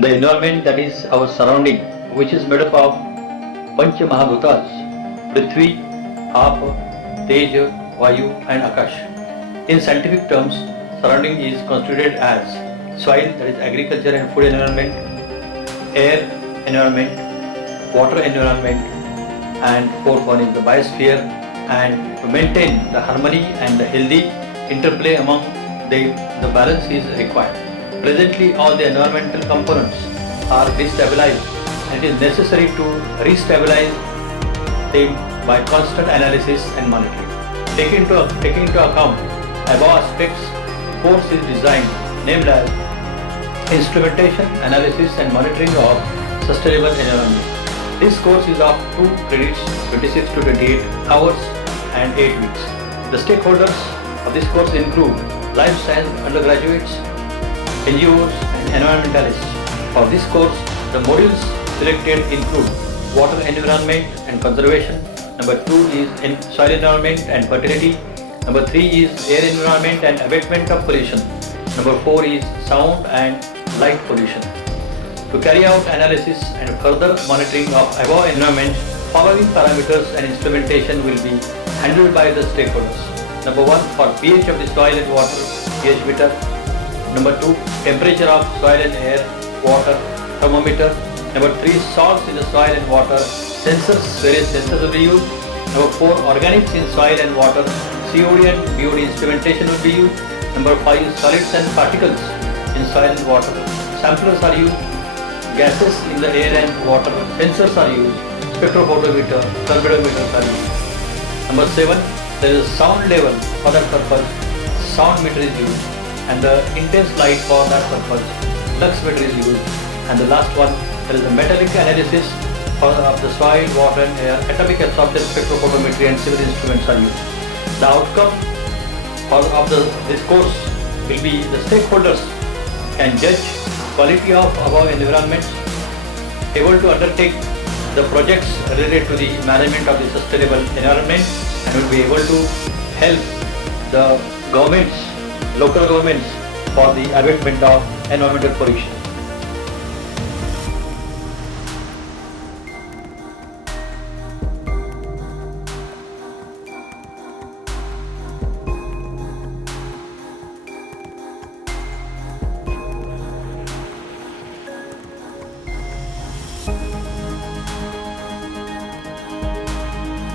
The environment, that is our surrounding, which is made up of panch mahabhutas, pruthvi, apa, teja, vayu and akash. In scientific terms, surrounding is constituted as soil, that is agriculture and food environment, air environment, water environment, and fourth one is the biosphere. And to maintain the harmony and the healthy interplay among them, the balance is required. Presently, all the environmental components are destabilized, and it is necessary to restabilize them by constant analysis and monitoring. Taking into account above aspects, course is designed named as Instrumentation, Analysis and Monitoring of Sustainable Environment. This course is of 2 credits, 26 to 28 hours and 8 weeks. The stakeholders of this course include life science undergraduates, NGOs and environmentalists. For this course, the modules selected include water environment and conservation. Number 2 is soil environment and fertility. Number 3 is air environment and abatement of pollution. Number 4 is sound and light pollution. To carry out analysis and further monitoring of above environment, following parameters and instrumentation will be handled by the stakeholders. Number 1, for pH of the soil and water, pH meter. Number 2, temperature of soil and air, water, thermometer. Number 3, salts in the soil and water, sensors, various sensors will be used. Number 4, organics in soil and water, COD and BOD instrumentation will be used. Number 5, solids and particles in soil and water, samplers are used. Gases in the air and water, sensors are used. Spectrophotometer, turbidometers are used. Number 7, there is a sound level for that purpose, sound meter is used, and the intense light for that purpose, lux meter is used. And the last one, there is a metallic analysis of the soil, water and air, atomic absorption spectrophotometry and civil instruments are used. The outcome of this course will be the stakeholders can judge quality of above environments, able to undertake the projects related to the management of the sustainable environment, and will be able to help the governments, local governments for the abatement of environmental pollution.